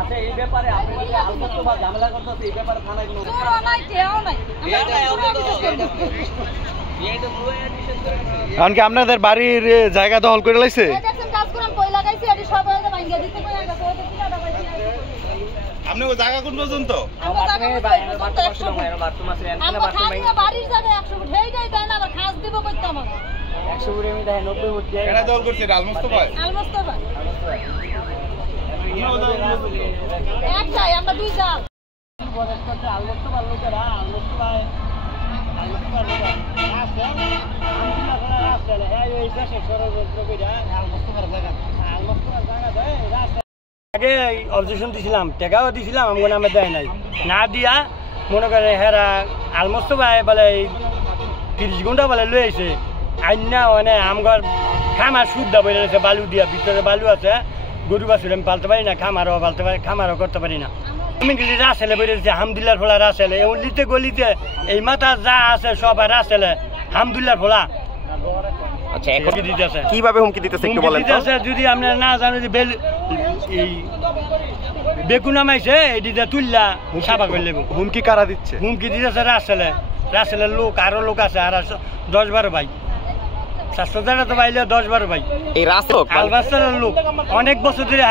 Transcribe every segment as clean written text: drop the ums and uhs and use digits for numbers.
আচ্ছা এই ব্যাপারে আপনি যে আলমস্তফা ঝামেলা করতেছে এই ব্যাপারে থানায় কোনো কারণ কি আপনাদের বাড়ির জায়গা দখল করে লাইছে? আপনি ওই জায়গা কোন পর্যন্ত? আগে অবজেকশন দিছিলাম, টাকাও দিছিলাম, আমার নামে দেয় নাই, না দিয়া মনে করেন হেরা আলমস্তফা বলে 30 ঘন্টা বলে লই আইছে আইনা মানে আমার খামার শুদ্ধা বলে রয়েছে বালু দিয়া, ভিতরে বালু আছে, গরু বাছুর আমি পালতে পারি না, খামারও পালতে পারি, খামারও করতে পারি না। আমি গেলি রাসেলে বেরিয়েছে হামদুল্লার ফোলা রাসেলে লিতে গলিতে এই মাথা যা আছে সব রাসেলে হামদুল্লার ফোলা। আচ্ছা এখন কিভাবে হুমকি দিতেছে একটু বলেন তো? যদি আপনারা না জানেন যে এই বেগুন নামাইছে এদিকে তুললা সাফা করে নেব। হুমকি কারা দিচ্ছে? হুমকি দিতেছে রাসেলের লোক, আরো লোক আছে, আর 10-12 ভাই, 700 তো পাইলে 10-12 ভাই। এই রাসেল আলবাস্তারের লোক অনেক বছর ধরে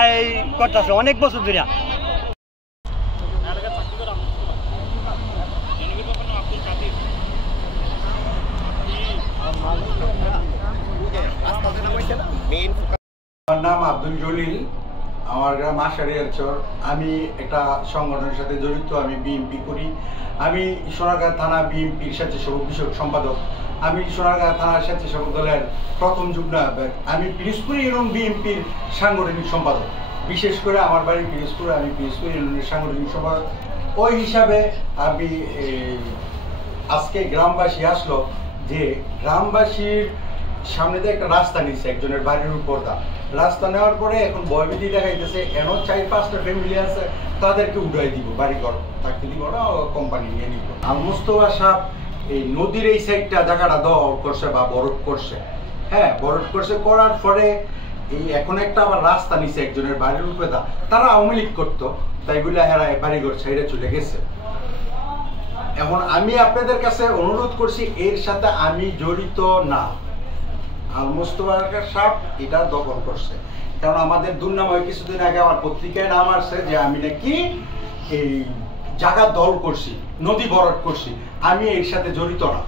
করতেছে, অনেক বছর ধরে। আমার নাম আব্দুল জলিল, আমার গ্রাম আশারিয়ারচর। আমি একটা সংগঠনের সাথে জড়িত, আমি বিএমপি করি। আমি সোনারগাঁ থানা বিএমপির স্বেচ্ছাসেবক বিষয়ক সম্পাদক। আমি সোনারগাঁ থানা স্বেচ্ছাসেবক দলের প্রথম যুগ্ম আহ্বায়ক। আমি পিরোজপুর ইউনিয়ন বিএমপির সাংগঠনিক সম্পাদক। বিশেষ করে আমার বাড়ি পিরোজপুর, আমি পিরোজপুর ইউনিয়নের সাংগঠনিক সম্পাদক। ওই হিসাবে আমি আজকে গ্রামবাসী আসলো যে গ্রামবাসীর সামনে দিয়ে একটা রাস্তা নিচ্ছে একজনের বাড়ির উপর দা রাস্তা নেওয়ার পরে এখন ভয়ভীতি দেখাইতেছে, এন 4-5টা ফ্যামিলি আছে, তাদেরকে উড়াই দিব, বাড়িঘর থাকতে দিব না, কোম্পানি নিয়ে নিব। আলমস্তফা সাহেব এই নদীর এই সাইডটা জায়গাটা দখল করছে বা বরফ করছে, হ্যাঁ বরফ করছে, করার পরে এই এখন একটা আবার রাস্তা নিচ্ছে একজনের বাড়ির উপরে দা। তারা আওয়ামী লীগ করতো, তাই বলে হেরা বাড়িঘর ছেড়ে চলে গেছে। এখন আমি আপনাদের কাছে অনুরোধ করছি, এর সাথে আমি জড়িত না। আলমস্তফা সাহেব এটা দখল করছে, কারণ আমাদের দুর্নাম হয় কিছুদিন আগে আমার পত্রিকায় নাম আসছে যে আমি নাকি এই জায়গা দল করছি, নদী বরট করছি। আমি এর সাথে জড়িত না।